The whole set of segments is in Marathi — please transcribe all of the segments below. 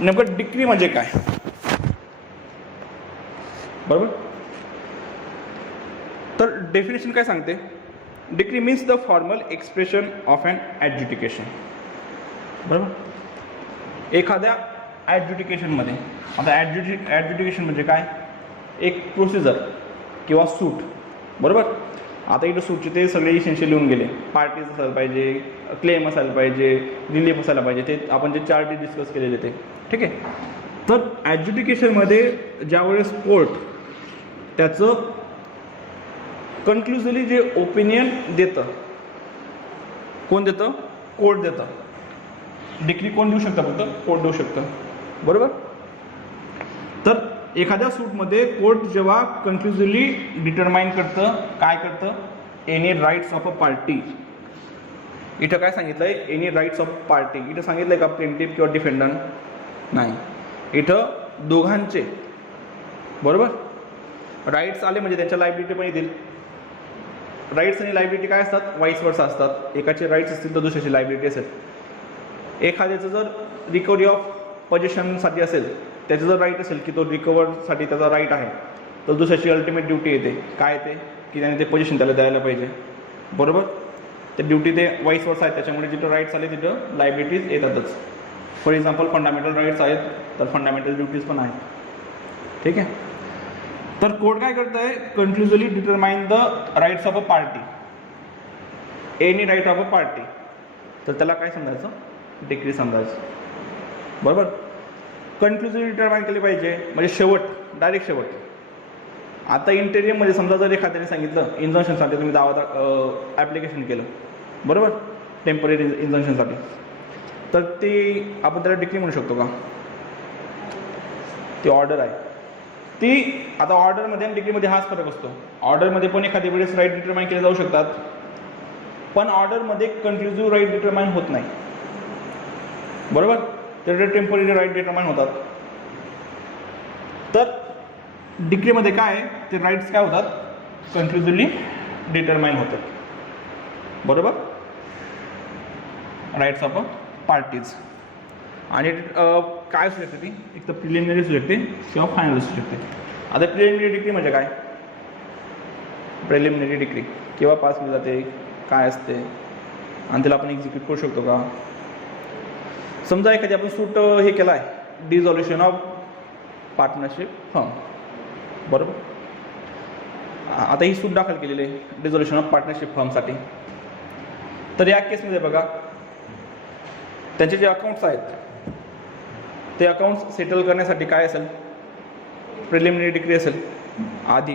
नेमकं डिक्री म्हणजे काय, बरोबर. तर डेफिनेशन काय सांगते, decree means the formal expression of an adjudication, बरोबर. एखाद्या ॲडज्युडिकेशनमध्ये, आता ॲडज्युडिकेशन म्हणजे काय, एक प्रोसिजर किंवा सूट, बरोबर. आता इथं सूटचे ते सगळे इसेन्शियल लिहून गेले, पार्टीज असायला पाहिजे, क्लेम असायला पाहिजे, रिलीफ असायला पाहिजे, ते आपण जे 4 डिस्कस केलेले ते, ठीक आहे. तर ॲडज्युडिकेशनमध्ये ज्यावेळेस कोर्ट त्याचं कन्क्लुसिव्हली जे ओपिनियन देतं, कोण देतं, कोर्ट देतं. डिक्री कोण देऊ शकतं, फक्त कोर्ट देऊ शकतं, बरोबर. तर एखाद्या सूटमध्ये कोर्ट जेव्हा कन्क्लुसिव्हली डिटरमाइन करतं, काय करतं, any rights of a party. इथं काय सांगितलं आहे, एनी राईट्स ऑफ पार्टी. इथं सांगितलं आहे का प्लेंटिफ किंवा डिफेंडंट, नाही. इथं दोघांचे, बरोबर, राईट्स आले म्हणजे त्यांच्या लायबिलिटी पण येतील. राईट्स आणि लायबिलिटी काय असतात, वाईस वर्सा असतात. एकाचे राईट्स असतील तर दुसऱ्याची लायबिलिटी असेल. एखाद्याचं जर रिकव्हरी ऑफ पोझिशनसाठी असेल, त्याचं जर राईट असेल की तो रिकव्हरसाठी त्याचा राईट आहे, तर दुसऱ्याची अल्टिमेट ड्युटी येते, काय येते की त्याने ते पोझिशन त्याला द्यायला पाहिजे, बरोबर. ते ड्युटी ते वाईस वर्सा आहेत, त्याच्यामुळे जिथं राईट्स आले तिथं लायबिलिटीज येतातच. फॉर एक्झाम्पल फंडामेंटल राईट्स आहेत तर फंडामेंटल ड्युटीज पण आहेत, ठीक आहे. तर कोर्ट काय करतं आहे, conclusively determine the rights of a party, any right of a party. तर त्याला काय समजायचं, डिक्री समजायचं, बरोबर. कन्क्लुसिव्हली डिटरमाइन केली पाहिजे म्हणजे शेवट, डायरेक्ट शेवट. आता इंटेरियममध्ये समजा जर एखाद्याने सांगितलं इंजन्शनसाठी तुम्ही दावा ॲप्लिकेशन केलं, बरोबर, टेम्पररी इंजन्शनसाठी, तर ती आपण त्याला डिक्री म्हणू शकतो का, ती ऑर्डर आहे ती. आता ऑर्डरमध्ये आणि डिग्रीमध्ये हाच फरक असतो. ऑर्डरमध्ये पण एखाद्या वेळेस राईट डिटरमाइन केले जाऊ शकतात, पण ऑर्डरमध्ये कन्क्लुसिव्ह राईट डिटरमाइन होत नाही, बरोबर. तर टेम्पररी राईट डिटरमाइन होतात. तर डिक्रीमध्ये काय आहे, ते राईट्स काय होतात, कन्क्लुसिव्हली डिटरमाइन होतात, बरोबर, राईट्स ऑफ अ पार्टीज. आणि काय असू शकते ती, एक तर प्रिलिमिनरी असू शकते किंवा फायनल असू शकते. आता प्रिलिमिनरी डिक्री म्हणजे काय, प्रिलिमिनरी डिक्री केव्हा पास केली जाते, काय असते, आणि त्याला आपण एक्झिक्यूट करू शकतो का. समजा एखादी आपण सूट हे केला आहे, डिझॉल्युशन ऑफ पार्टनरशिप फर्म, बरोबर. आता ही सूट दाखल केलेली आहे डिझॉल्युशन ऑफ पार्टनरशिप फर्मसाठी. तर या केसमध्ये बघा, त्यांचे जे अकाउंट्स आहेत ते अकाउंट्स सेटल करण्यासाठी काय असेल, प्रिलिमिनरी डिक्री असेल आधी,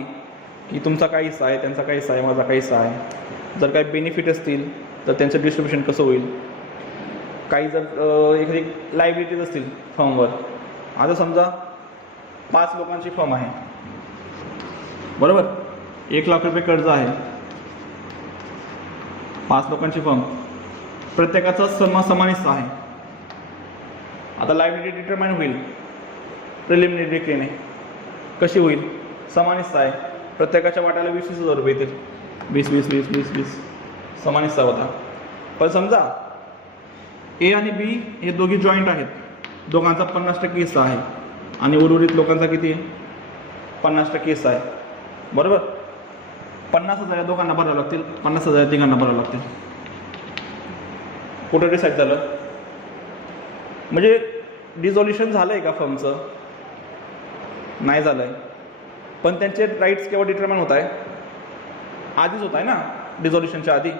की तुमचा काय हिस्सा आहे, त्यांचा काय हिस्सा आहे, माझा काय हिस्सा आहे. जर काही बेनिफिट असतील तर त्यांचं डिस्ट्रीब्युशन कसं होईल. काही जर एखादी लायबिलिटीज असतील फर्मवर, आता समजा 5 लोकांची फर्म आहे, बरोबर, 1 लाख रुपये कर्ज आहे, 5 लोकांची फर्म, प्रत्येकाचा समान हिस्सा आहे. आता लायबिलिटी डिटरमाइन होईल प्रिलिमिनरी डिक्रीने, कशी होईल, समान हिस्सा आहे, प्रत्येकाच्या वाट्याला 20,000 रुपये येतील, 20 समान हिस्सा होता. पण समजा ए आणि बी हे दोघी जॉईंट आहेत, दोघांचा 50% हिस्सा आहे, आणि उर्वरित लोकांचा किती आहे, 50% हिस्सा आहे, बरोबर. 50,000 या दोघांना भरावं लागतील, 50,000 तिघांना भरावं लागतील. कुठं डिसाईड झालं, म्हणजे डिझॉल्युशन झालं आहे का फर्मचं, नाही झालं आहे, पण त्यांचे राईट्स केव्हा डिटरमाइन होत आहे, आधीच होत आहे ना, डिझॉल्युशनच्या आधी.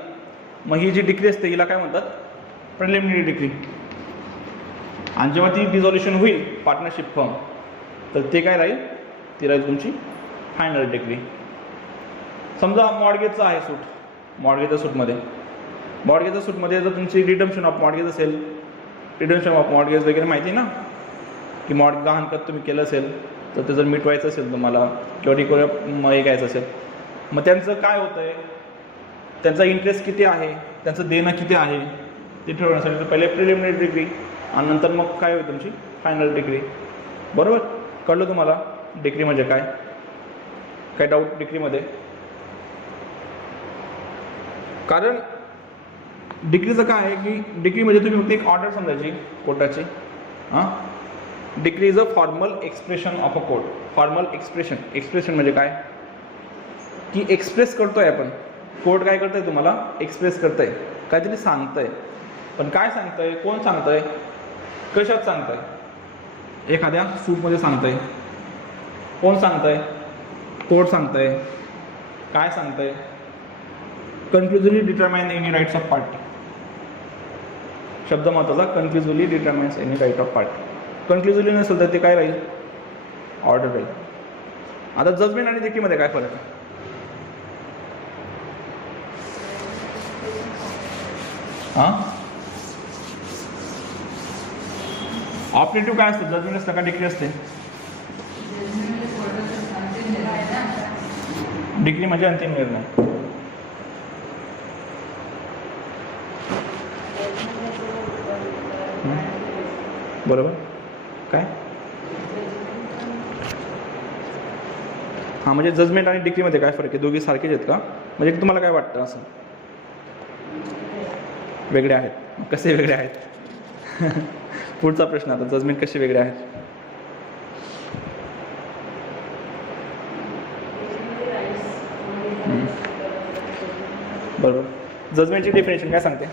मग ही जी डिक्री असते हिला काय म्हणतात, प्रिलिमिनरी डिक्री. आणि जेव्हा ती डिझॉल्युशन होईल पार्टनरशिप फर्म, तर ते काय राहील, ती राहील तुमची फायनल डिक्री. समजा मॉर्गेजचं आहे सूट, मॉर्गेजच्या सूटमध्ये जर तुमची रिडम्पशन ऑफ मॉर्गेज असेल, रिडम्पशन ऑफ मॉर्गेज वगैरे माहिती आहे ना, की मॉर्गेज गहाणखत तुम्ही केलं असेल तर ते जर मिटवायचं असेल तुम्हाला, किंवा रिकव्हरी हे घ्यायचं असेल, मग त्यांचं काय होतं आहे, त्यांचा इंटरेस्ट किती आहे, त्यांचं देणं किती आहे ते ठरवण्यासाठी तर पहिले प्रिलिमिनरी डिग्री, आणि नंतर मग काय होईल तुमची फायनल डिग्री, बरोबर. कळलं तुम्हाला डिग्री म्हणजे काय, काय डाऊट डिग्रीमध्ये. कारण डिग्रीचं काय आहे की डिग्रीमध्ये तुम्ही फक्त एक ऑर्डर समजायची कोर्टाची, हां, decree is a formal expression of a code. Formal expression म्हणजे काय की एक्सप्रेस करतोय आपण. कोड काय करतोय तुम्हाला एक्सप्रेस करतोय, काहीतरी सांगतंय. पण काय सांगतंय, कोण सांगतंय, कशात सांगतंय. एखाद्या सूटमध्ये सांगतंय, कोण सांगतंय, कोड सांगतंय, काय सांगतंय. Conclusively determine any rights of party. शब्द महत्वाचा, conclusively determines any right of party. Conclusively नसेल तर ते काय राहील, ऑर्डर राहील. आता जजमेंट आणि डिक्रीमध्ये काय फरक आहे. ऑपरेटिव्ह काय असतं, जजमेंट असतं का डिक्री असते. डिक्री म्हणजे अंतिम निर्णय. बरोबर काय. हां म्हणजे जजमेंट आणि डिक्रीमध्ये काय फरक आहे, दोघी सारखेच आहेत का, म्हणजे तुम्हाला काय वाटतं असं. वेगळे आहेत, कसे वेगळे आहेत. पुढचा प्रश्न आता, जजमेंट कसे वेगळे आहेत. बरोबर. जजमेंटची डेफिनेशन काय सांगते.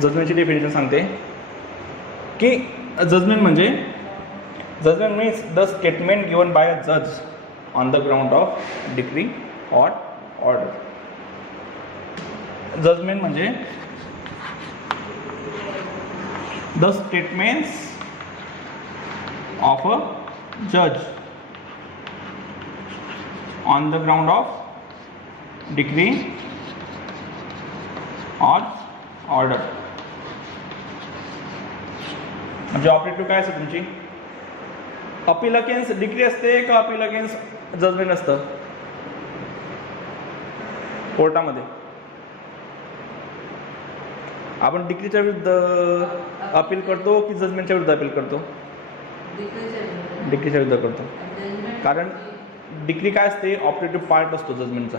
जजमेंटची डेफिनेशन सांगते की judgement means the statement given by a जज on the ground of decree और ऑर्डर. जजमेंट म्हणजे द स्टेटमेंट्स ऑफ अ जज on the ground of decree और ऑर्डर. म्हणजे ऑपरेटिव्ह काय असते तुमची, अपील अगेन्स्ट डिक्री असते का अपील अगेन्स्ट जजमेंट असतं कोर्टामध्ये. आपण डिक्रीच्या विरुद्ध अपील करतो की जजमेंटच्या विरुद्ध अपील करतो. डिक्रीच्या विरुद्ध करतो, कारण डिक्री काय असते, ऑपरेटिव्ह पार्ट असतो जजमेंटचा.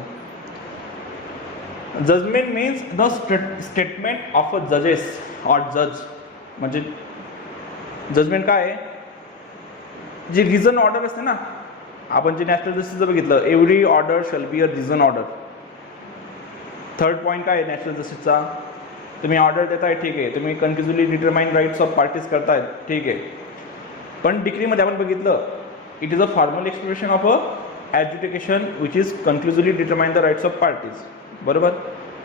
Judgement means the statement of a जजेस ऑर जज. म्हणजे जजमेंट काय आहे, जी रिझन ऑर्डर असते ना, आपण जे नॅशनल जस्टिसचं बघितलं, every order shall be a reason order. Third point काय आहे नॅशनल जस्टिसचा, तुम्ही ऑर्डर देताय ठीक आहे, तुम्ही conclusively determine rights of parties करतायत ठीक आहे. पण डिक्रीमध्ये आपण बघितलं, it is a formal expression of a adjudication which is conclusively determine the rights of parties. बरोबर.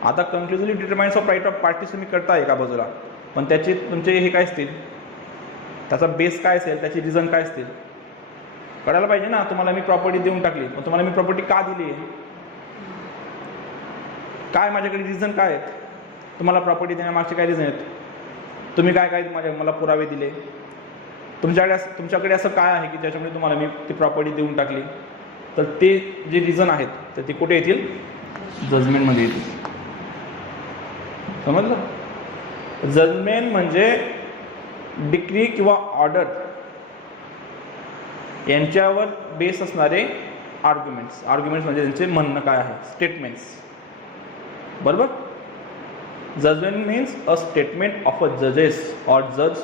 आता conclusively determines of right of parties तुम्ही करताय एका बाजूला, पण त्याचे तुमचे हे काय असतील, त्याचा बेस काय असेल, त्याची रिझन काय असतील कळायला पाहिजे ना. तुम्हाला मी प्रॉपर्टी देऊन टाकली, पण तुम्हाला मी प्रॉपर्टी का दिली, काय माझ्याकडे रिझन काय आहेत, तुम्हाला प्रॉपर्टी देण्यामागचे काय रिझन आहेत, तुम्ही काय काय मला पुरावे दिले, तुमच्याकडे असं काय आहे की ज्याच्यामुळे तुम्हाला मी ती प्रॉपर्टी देऊन टाकली. तर ते जे रिझन आहेत तर ते कुठे येतील, जजमेंटमध्ये येतील. समजलं. जजमेंट म्हणजे डिक्री किंवा ऑर्डर यांच्यावर बेस असणारे आर्ग्युमेंट्स म्हणजे त्यांचे म्हणणं काय आहे, स्टेटमेंट्स. बरोबर. Judgment means a statement of a जजेस और जज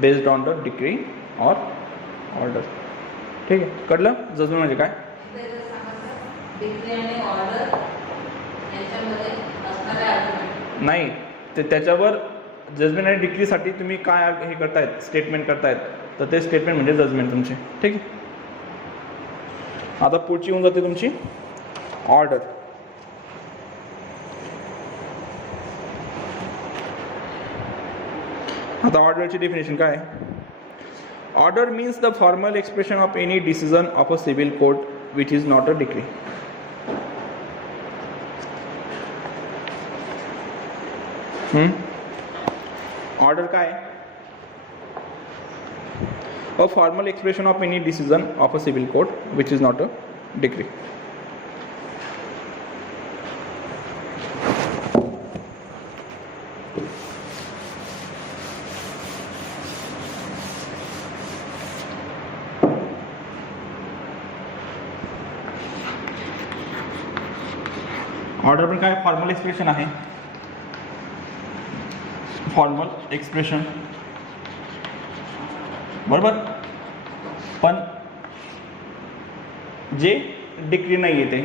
बेस्ड ऑन द डिक्री और ऑर्डर. ठीक आहे, कळलं जजमेंट म्हणजे काय. नाही, ते त्याच्यावर जजमेंट आणि डिक्रीसाठी तुम्ही काय हे करतायत, स्टेटमेंट करतायत, तर ते स्टेटमेंट म्हणजे जजमेंट तुमचे. ठीक आहे. आता पुढची होऊन जाते तुमची ऑर्डर. आता ऑर्डरची डेफिनेशन काय आहे. Order means the formal expression of any decision of a civil court which is not a decree. Order काय, a formal expression of any decision of a civil court which is not a decree. Order पण काय फॉर्मल एक्सप्रेशन आहे. फॉर्मल एक्सप्रेशन, बरोबर. पण जे डिक्री नाही येते,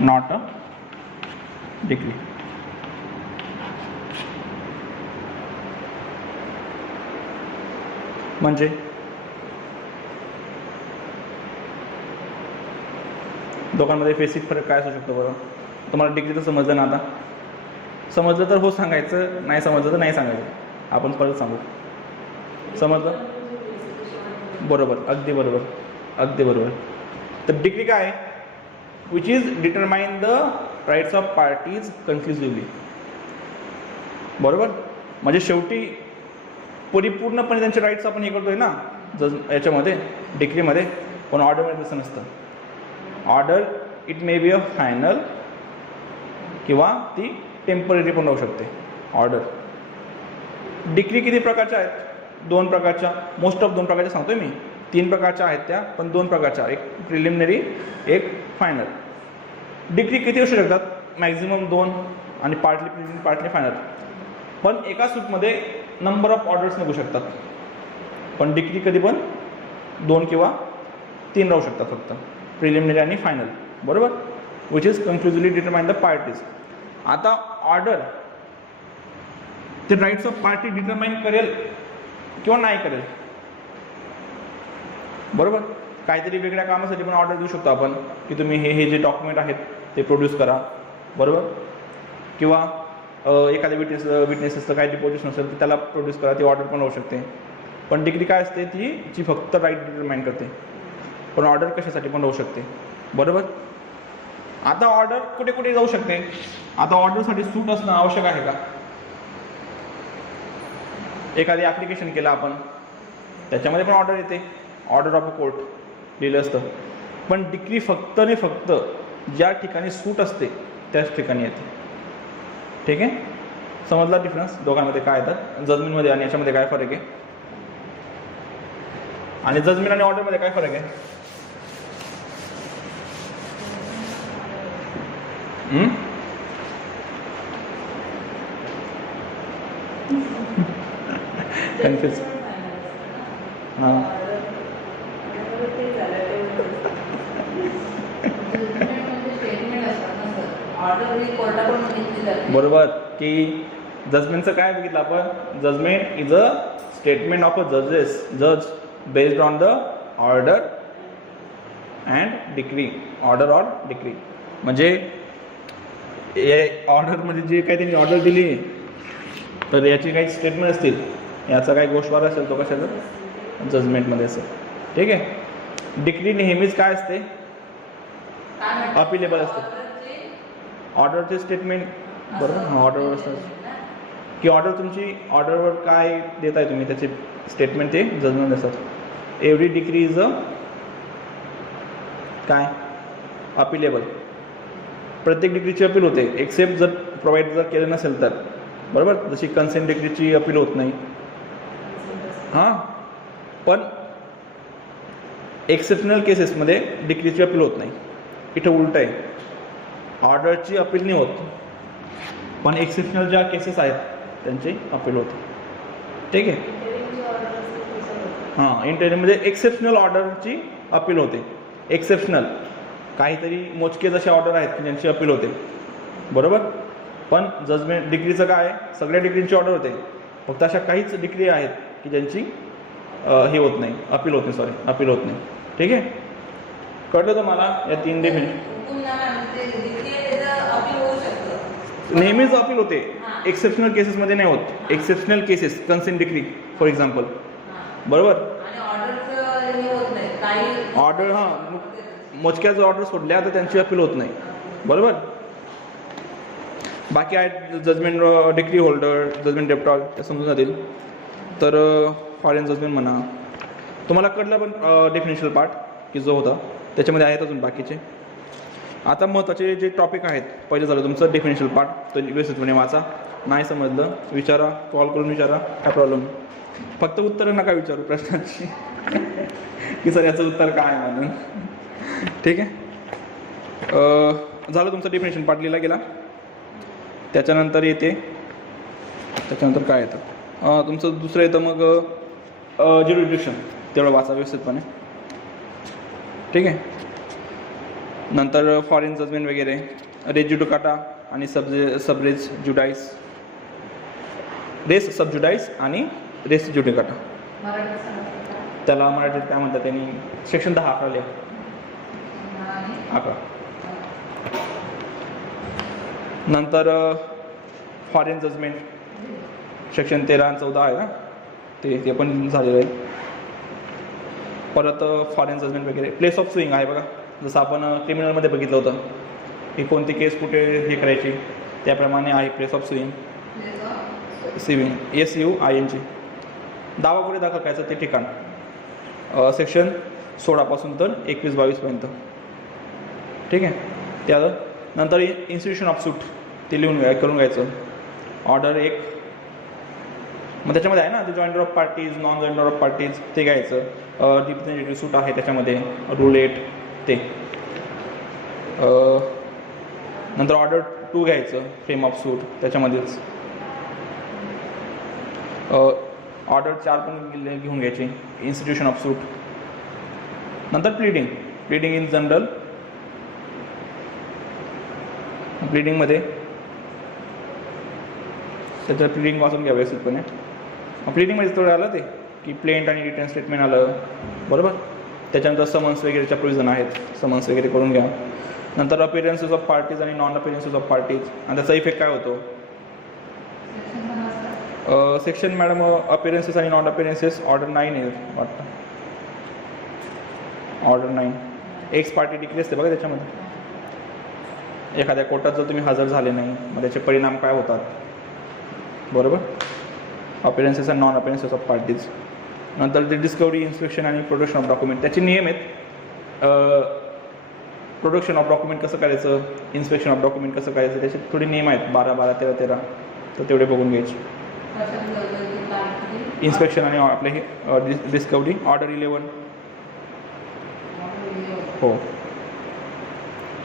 नॉट अ डिक्री. म्हणजे दोघांमध्ये बेसिक फरक काय असू शकतो बरं? तुम्हाला डिग्री तर समजलं ना? आता समजलं तर हो सांगायचं, नाही समजलं तर नाही सांगायचं. आपण परत सांगू. समजलं? बरोबर, अगदी बरोबर, अगदी बरोबर. तर डिग्री काय आहे? Which is determine the rights of parties conclusively. बरोबर. म्हणजे शेवटी परिपूर्णपणे त्यांचे राईट्स आपण हे करतोय ना याच्यामध्ये डिग्रीमध्ये. पण ऑर्डरमध्ये तसं नसतं. Order it may be a final किंवा ती टेम्पररी पण राहू शकते ऑर्डर. डिग्री किती प्रकारच्या आहेत? 2 प्रकारच्या, मोस्ट ऑफ 2 प्रकारच्या सांगतोय मी. 3 प्रकारच्या आहेत त्या, पण 2 प्रकारच्या, एक प्रिलिमिनरी, एक फायनल. डिग्री किती असू शकतात? मॅक्झिमम 2 आणि पार्टली प्रिलिमिनरी, पार्टली फायनल. पण एका सूटमध्ये नंबर ऑफ ऑर्डर्स निघू शकतात. पण डिग्री कधी पण 2 किंवा 3 राहू शकतात फक्त, प्रिलिमिनरी आणि फायनल. बरोबर. Which is conclusively determine the parties. आता ऑर्डर ते राईट्स ऑफ पार्टी डिटरमाइन करेल किंवा नाही करेल. बरोबर. काहीतरी वेगळ्या कामासाठी पण ऑर्डर देऊ शकतो आपण की तुम्ही हे जे डॉक्युमेंट आहेत ते प्रोड्यूस करा. बरोबर. किंवा एखाद्या विटनेसेसचं काही डिपोजिशन असेल तर त्याला प्रोड्यूस करा, ती ऑर्डर पण होऊ शकते. पण डिग्री काय असते? जी फक्त राईट डिटरमाइन करते. पण ऑर्डर कशासाठी पण होऊ शकते. बरोबर. आता ऑर्डर कुठे कुठे जाऊ शकते? आता ऑर्डरसाठी सूट असणं आवश्यक आहे का? एखादी ॲप्लिकेशन केलं आपण, त्याच्यामध्ये पण ऑर्डर येते, ऑर्डर ऑफ अ कोर्ट लिहिलं असतं. पण डिग्री फक्त आणि फक्त ज्या ठिकाणी सूट असते त्याच ठिकाणी येते. ठीक आहे. समजला डिफरन्स दोघांमध्ये काय येतात? जजमेंटमध्ये आणि याच्यामध्ये काय फरक आहे? आणि जजमेंट आणि ऑर्डरमध्ये काय फरक आहे? कन्फ्युज. हां. बरोबर. की जजमेंटचं काय बघितलं आपण? Judgement is a statement of a जज based on the order and decree. Order or decree म्हणजे ऑर्डर म्हणजे जे काही त्यांनी ऑर्डर दिली तर याची काही स्टेटमेंट असतील, याचा काही गोष्टवार असेल तो कशाचा? जजमेंटमध्ये असेल. ठीक आहे. डिक्री नेहमीच काय असते? अपिलेबल असते. ऑर्डरचे स्टेटमेंट. बरोबर. ऑर्डरवर असतात की ऑर्डर तुमची ऑर्डरवर काय देताय तुम्ही त्याचे स्टेटमेंट ते जजमेंट असतात. एव्हरी डिक्री इज अ काय? अपिलेबल. प्रत्येक डिग्रीची अपील होते एक्सेप्ट जर प्रोव्हाइड जर केलं नसेल तर. बरोबर. जशी कन्सेंट डिग्रीची अपील होत नाही. हां. पण एक्सेप्शनल केसेसमध्ये डिग्रीची अपील होत नाही. इथं उलट आहे. ऑर्डरची अपील नाही होत, पण एक्सेप्शनल ज्या केसेस आहेत त्यांची अपील होते. ठीक आहे. हां. इंटरव्ह्यूमध्ये एक्सेप्शनल ऑर्डरची अपील होते. एक्सेप्शनल काहीतरी मोजके जसे ऑर्डर आहेत की ज्यांची अपील होते. बरोबर. पण जजमेंट डिग्रीचं काय? सगळ्या डिग्रीची ऑर्डर होते. फक्त अशा काहीच डिग्री आहेत की ज्यांची हे होत नाही, अपील होत नाही. सॉरी, अपील होत नाही. ठीक आहे. कळलं तुम्हाला या 3 डेफिनेशन? नेहमीच अपील होते. एक्सेप्शनल केसेसमध्ये नाही होत. Exceptional cases, consent degree for example. बरोबर. ऑर्डर हां मोजक्या जर ऑर्डर सोडल्या तर त्यांची अपील होत नाही. बरोबर. बाकी आहेत जजमेंट डिग्री होल्डर, जजमेंट डेप्टॉर, ते समजून जातील. तर फॉरेन जजमेंट म्हणा. तुम्हाला कळलं पण डेफिनेशनल पार्ट की जो होता त्याच्यामध्ये आहेत अजून बाकीचे. आता महत्त्वाचे जे टॉपिक आहेत, पहिलं झालं तुमचं डेफिनेशनल पार्ट, तर व्यवस्थितपणे वाचा. नाही समजलं विचारा, कॉल करून विचारा, काय प्रॉब्लेम. फक्त उत्तरं नका विचारू प्रश्नाची की सर याचं उत्तर काय आहे म्हणून. ठीक आहे. झालं तुमचं डेफिनेशन पार्ट लिहिला गेला. त्याच्यानंतर येते, त्याच्यानंतर काय येतं तुमचं दुसरं येतं मग ज्युरिडिक्शन, तेवढं वाचा व्यवस्थितपणे, ठीक आहे. नंतर फॉरेन जजमेंट वगैरे, रेस जुडिकाटा आणि सबरेस जुडाईस, रेस सबजुडाईस आणि रेस जुडिकाटा. त्याला मराठीत काय म्हणतात त्यांनी, सेक्शन 10 11 लिहा. 11. नंतर फॉरेन जजमेंट सेक्शन 13 आणि 14 आहे ना, ते पण झालेलं आहे. परत फॉरेन जजमेंट वगैरे. प्लेस ऑफ सुईंग आहे बघा, जसं आपण क्रिमिनलमध्ये बघितलं होतं की कोणती केस कुठे हे करायची, त्याप्रमाणे आहे place of sewing. Swimming SUING, दावा कुठे दाखल करायचं ते ठिकाण. सेक्शन 16 पासून तर 21-22 पर्यंत, ठीक आहे. त्यानंतर इन्स्टिट्यूशन ऑफ सूट ते करून घ्यायचं. ऑर्डर 1, मग त्याच्यामध्ये आहे ना ते joinder of parties, non joinder of parties ते घ्यायचं. रिप्रेझेंटेटिव्ह सूट आहे त्याच्यामध्ये, रूल 8 ते. नंतर ऑर्डर 2 घ्यायचं, फ्रेम ऑफ सूट त्याच्यामध्येच. ऑर्डर 4 पण घेऊन घ्यायची, इन्स्टिट्यूशन ऑफ सूट. नंतर प्लीडिंग इन जनरल. प्लीडिंगमध्ये त्याचं प्लीडिंग वाचून घ्या व्यवस्थितपणे. प्लीडिंगमध्ये थोडं आलं ते की प्लेंट आणि रिटर्न स्टेटमेंट आलं, बरोबर. त्याच्यानंतर समन्स वगैरेच्या प्रोविजन आहेत, समन्स वगैरे करून घ्या. नंतर अपीअरन्सेस ऑफ पार्टीज आणि नॉन अपीअरन्सेस ऑफ पार्टीज, आणि त्याचा इफेक्ट काय होतो. सेक्शन मॅडम अपीअरन्सेस आणि नॉन अपीअरन्सेस ऑर्डर 9 आहे वाटतं. ऑर्डर 9 एक्स पार्टी डिक्लेअर असते बघा त्याच्यामध्ये. एखाद्या कोर्टात जर तुम्ही हजर झाले नाही, मग त्याचे परिणाम काय होतात, बरोबर. अपीअरन्सेस अँड नॉन अपीअरन्सेस ऑफ पार्टीज. नंतर ते डिस्कवरी, इन्स्पेक्शन आणि प्रोडक्शन ऑफ डॉक्युमेंट, त्याचे नियम आहेत. प्रोडक्शन ऑफ डॉक्युमेंट कसं करायचं, इन्स्पेक्शन ऑफ डॉक्युमेंट कसं करायचं, त्याचे थोडे नियम आहेत, 12, 13, तर तेवढे बघून घ्यायचे. इन्स्पेक्शन आणि आपले हे डिस्कवरी. ऑर्डर 11, हो,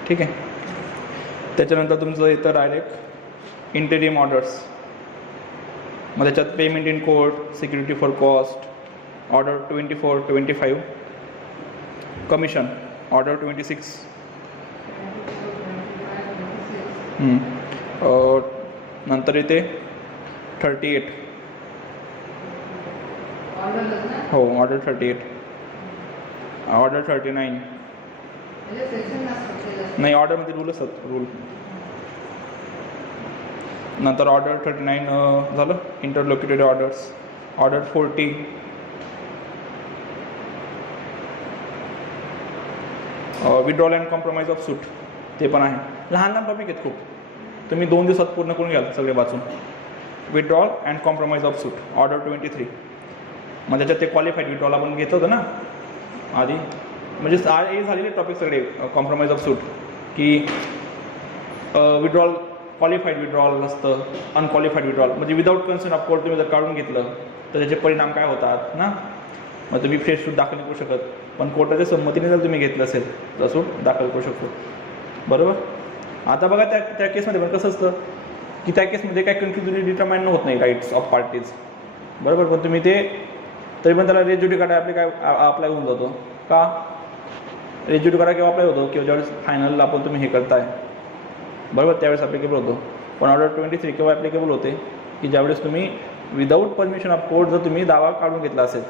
ठीक आहे. त्याच्यानंतर तुमचं येतं डायरेक्ट इंटेरियम ऑर्डर्स. मग त्याच्यात payment in court, security for cost, order 24, 25. Commission order 26. नंतर येते 38, हो ऑर्डर 38. ऑर्डर 39 नाही, ऑर्डरमध्ये रूल असतात, रूल. नंतर ऑर्डर 39 झालं. Interlocutory orders. Order 40. Withdrawal and compromise of suit, ते पण आहे. लहान टॉपिक आहेत खूप, तुम्ही 2 दिवसात पूर्ण करून घ्याल सगळे वाचून. Withdrawal and compromise of suit order 23. मग त्याच्यात ते क्वालिफाईड विड्रॉल आपण घेतलं होतं ना आधी, म्हणजे हे झालेले टॉपिक सगळे कॉम्प्रोमाइज ऑफ सूट, की विड्रॉल, क्वालिफाईड विड्रॉल असतं, अनक्वालिफाईड विड्रॉल, म्हणजे विदाऊट कन्सेंट ऑफ कोर्ट तुम्ही जर काढून घेतलं तर त्याचे परिणाम काय होतात ना. मग तुम्ही फ्रेश सूट दाखल करू शकत, पण कोर्टाच्या संमतीने जर तुम्ही घेतलं असेल तर सूट दाखल करू शकतो, बरोबर. आता बघा त्या केसमध्ये पण कसं असतं की त्या केसमध्ये काय कन्फ्युजनली डिटरमाइन होत नाही राईट्स ऑफ पार्टीज, बरोबर. पण तुम्ही ते तरी पण त्याला रेस जुडिकाटा अप्लाय होऊन जातो. का रेस जुडिकाटा केव्हा अप्लाय होतो, किंवा ज्यावेळेस फायनलला आपण तुम्ही हे करताय, बरोबर, त्यावेळेस ॲप्लिकेबल होतो. पण ऑर्डर 23 केव्हा ॲप्लिकेबल होते, की ज्यावेळेस तुम्ही विदाऊट परमिशन ऑफ कोर्ट जर तुम्ही दावा काढून घेतला असेल,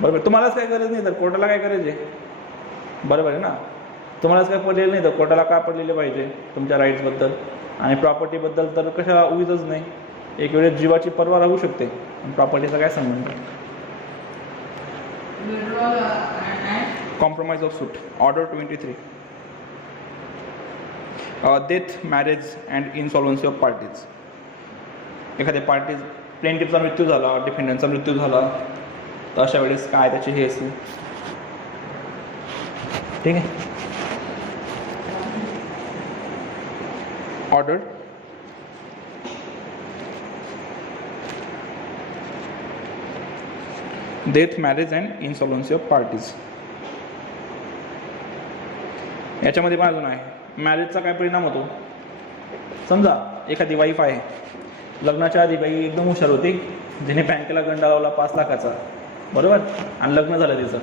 बरोबर. तुम्हालाच काय गरज नाही तर कोर्टाला काय गरज आहे, बरोबर आहे ना. तुम्हालाच काय पडलेलं नाही तर कोर्टाला काय पडलेलं पाहिजे तुमच्या राईट्सबद्दल आणि प्रॉपर्टीबद्दल, तर कशा उगीचच नाही. एक वेळेस जीवाची पर्वा राहू शकते, प्रॉपर्टीचा काय संबंध. Compromise of suit order 23. Death, marriage and insolvency of parties. एखाद्या पार्टीज, प्लेंटिफचा मृत्यू झाला, डिफेंडंटचा मृत्यू झाला, तर अशा वेळेस काय त्याची हे असेल, ठीक आहे. Order death, marriage and insolvency of parties. याच्यामध्ये पण अजून आहे, मॅरेजचा काय परिणाम होतो. समजा एखादी वाईफ आहे, लग्नाच्या आधी बाई एकदम हुशार होती, जिने बँकेला गंडा लावला 5 लाखाचा, बरोबर, आणि लग्न झालं तिचं.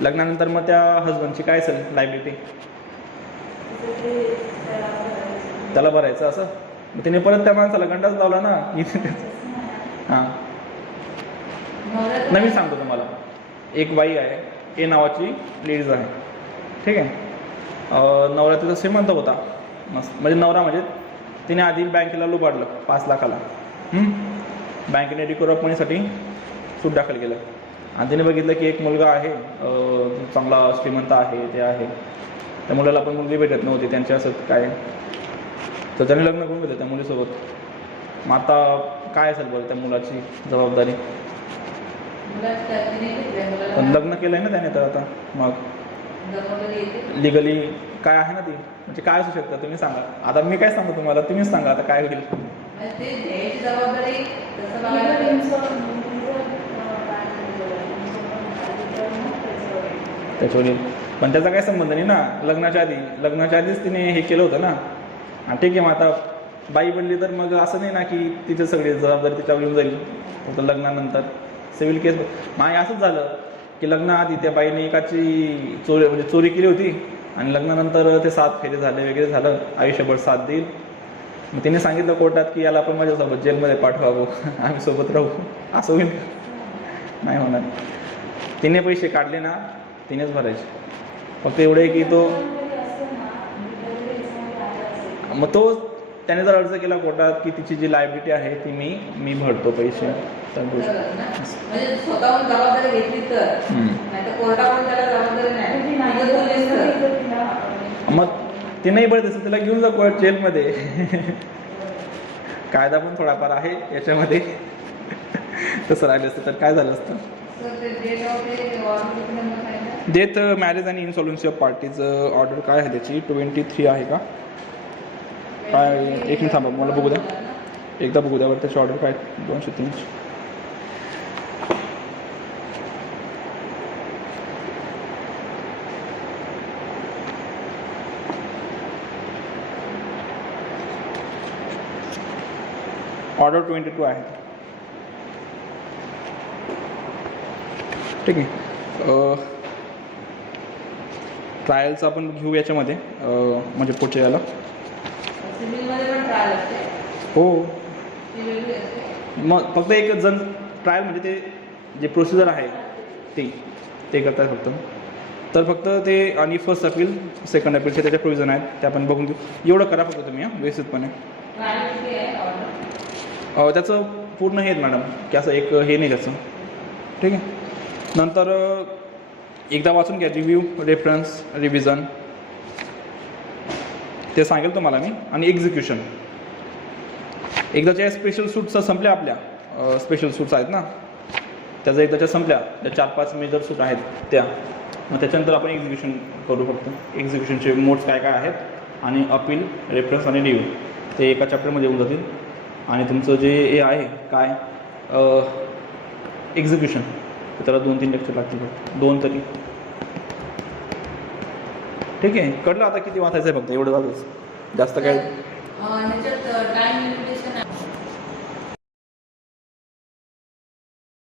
लग्नानंतर मग त्या हजबंडची काय असेल लायबिलिटी? त्याला भरायचं असं. मग तिने परत त्या माणसाला गंडाच लावला ना. हां, नवीन सांगतो तुम्हाला. एक बाई आहे, ए नावाची लेडीज आहे, ठीक आहे. नवरा तिचा श्रीमंत होता मस्त, म्हणजे नवरा म्हणजे तिने आधी बँकेला लुबाडलं 5 लाखाला. बँकेने रिकव्हर मनीसाठी सूट दाखल केलं आणि तिने बघितलं की एक मुलगा आहे, चांगला श्रीमंत आहे, ते आहे, त्या मुलाला पण मुलगी भेटत नव्हती त्यांच्या असं काय, तर त्याने लग्न करून घेतलं त्या मुलीसोबत. मग आता काय असेल बरं त्या मुलाची जबाबदारी? पण लग्न केलं आहे ना त्याने, तर आता मग लिगली काय आहे ना ती, म्हणजे काय असू शकतं तुम्ही सांगा. आता मी काय सांगू तुम्हाला, तुम्हीच सांगा आता काय होईल. त्याच्यावर पण त्याचा काही संबंध नाही ना. लग्नाच्या आधीच तिने हे केलं होतं ना. ठीक आहे, मग आता बाई बनली तर मग असं नाही ना की तिची सगळी जबाबदारी तिच्यावर येऊन जाईल फक्त लग्नानंतर. सिव्हिल केस माय असंच झालं की लग्नाआधी त्या बाईने एकाची चोरी केली होती आणि लग्नानंतर ते 7 फेरे झाले वगैरे झालं, आयुष्यभर साथ देईल. मग तिने सांगितलं कोर्टात की याला पण माझ्यासोबत जेलमध्ये पाठवावं, आम्ही सोबत राहू. असं होईल? नाही होणार. तिने पैसे काढले ना, तिनेच भरायचे. फक्त एवढे की तो मग त्याने जर अर्ज केला कोर्टात की तिची जी लायबिलिटी आहे ती मी भरतो पैसे, तर स्वतःहून जबाबदारी घेतली तर मग ती नाही भरत असेल तिला घेऊन जा कोर्ट जेलमध्ये. कायदा पण थोडाफार आहे याच्यामध्ये. तसं राहिलं असतं तर काय झालं असतं. डेथ, मॅरेज आणि इन्सॉल्वन्सी ऑफ पार्टीचं ऑर्डर काय आहे त्याची? 23 आहे का काय? एक मिनिट थांबा, मला बघू द्या, एकदा बघू द्यावर त्याची ऑर्डर काय 203. ऑर्डर 22 आहे. ठीक आहे. ट्रायलचं आपण घेऊ याच्यामध्ये, म्हणजे पुढच्या याला. हो, मग फक्त एक जण ट्रायल म्हणजे ते जे प्रोसिजर आहे ते करतात फक्त. तर फक्त ते आणि फर्स्ट अपील, सेकंड अपीलचे त्याच्या प्रोविजन आहेत, ते आपण बघून घेऊ. एवढं करा फक्त तुम्ही व्यवस्थितपणे. त्याचं पूर्ण हे मॅडम की असं एक हे नाही त्याचं. ठीक आहे. नंतर एकदा वाचून घ्या, रिव्ह्यू, रेफरन्स, रिव्हिजन, ते सांगेल तुम्हाला मी. आणि एक्झिक्युशन. एकदाच्या स्पेशल सूट्स संपल्या, आपल्या स्पेशल सूट्स आहेत ना, त्याच्या एकदाच्या संपल्या, त्या 4-5 मेजर सूट आहेत त्या. मग त्याच्यानंतर आपण एक्झिक्युशन करू फक्त. एक्झिक्युशनचे मोड्स काय काय आहेत आणि अपील, रेफरन्स आणि रिव्ह्यू ते एका चॅप्टरमध्ये येऊन जातील. आणि तुमचं जे हे आहे काय एक्झिक्युशन, त्याला 2-3 लेक्चर लागतील, 2 तरी. ठीक आहे, कळलं आता किती वाचायचं आहे? फक्त एवढं वाचायचं, जास्त काय. ह्याच्यात टाइम